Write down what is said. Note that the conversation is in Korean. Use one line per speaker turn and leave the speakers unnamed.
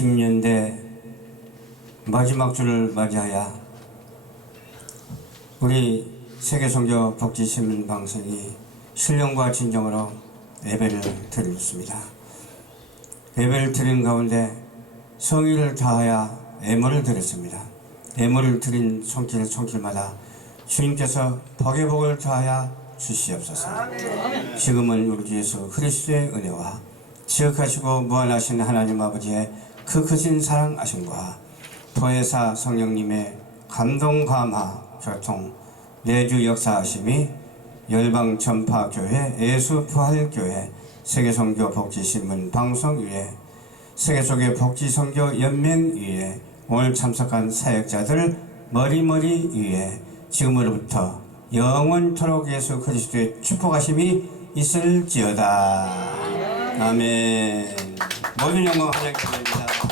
2020년대 마지막 주를 맞이하여 우리 세계선교 복지신문 방송이 신령과 진정으로 예배를 드리겠습니다. 예배를 드린 가운데 성의를 다하여 애모를 드렸습니다. 애모를 드린 손길 손길마다 주님께서 복의 복을 다하여 주시옵소서. 지금은 우리 주 예수 그리스도의 은혜와 지역하시고 무한하신 하나님 아버지의 그 크신 사랑하심과 보혜사 성령님의 감동 감화 교통 내주 역사하심이 열방 전파 교회 예수 부활 교회 세계 선교 복지 신문 방송 위에 세계 속의 복지 선교 연맹 위에 오늘 참석한 사역자들 머리머리 위에 지금으로부터 영원토록 예수 그리스도의 축복하심이 있을지어다. 아멘. 모든 영광 하나님께 드립니다.